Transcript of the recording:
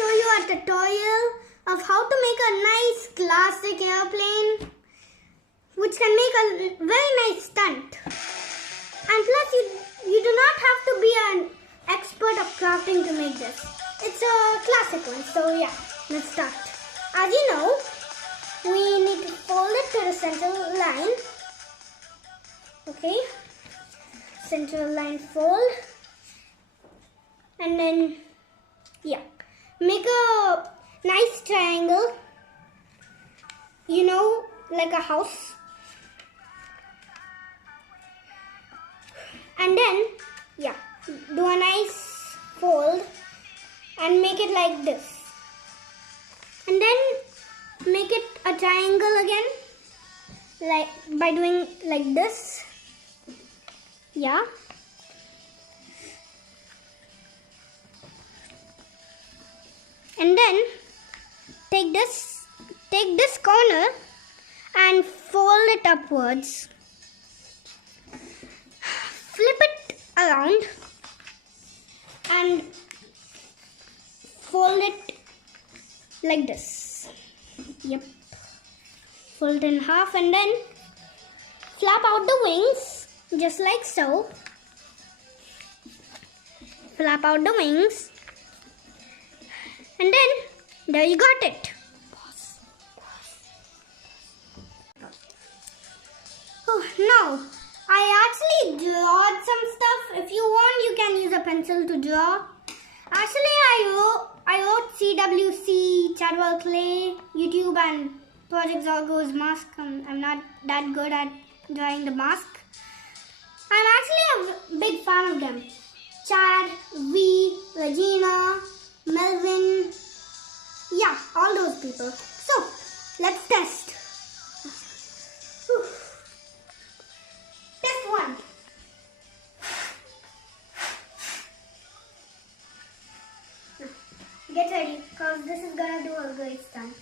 show you a tutorial of how to make a nice classic airplane which can make a very nice stunt. And plus you do not have to be an expert of crafting to make this. It's a classic one. So yeah, let's start. As you know, we need to fold it to the center line. Okay, center line fold. And then, yeah, make a nice triangle, you know, like a house. And then, yeah, do a nice fold and make it like this. And then make it a triangle again, like by doing like this. Yeah. And then take this corner and fold it upwards. Flip it around and fold it like this. Yep. Fold in half and then flap out the wings just like so. Flap out the wings. And then, there you got it. Oh, now, I actually drawed some stuff. If you want, you can use a pencil to draw. Actually, I wrote CWC, Chadwell Clay, YouTube and Project Zorgo's mask. I'm not that good at drawing the mask. I'm actually a big fan of them. Chad, V, Regina, Melvin, yeah, all those people. So, let's test. Whew. Test one. Get ready, because this is gonna do a great stunt.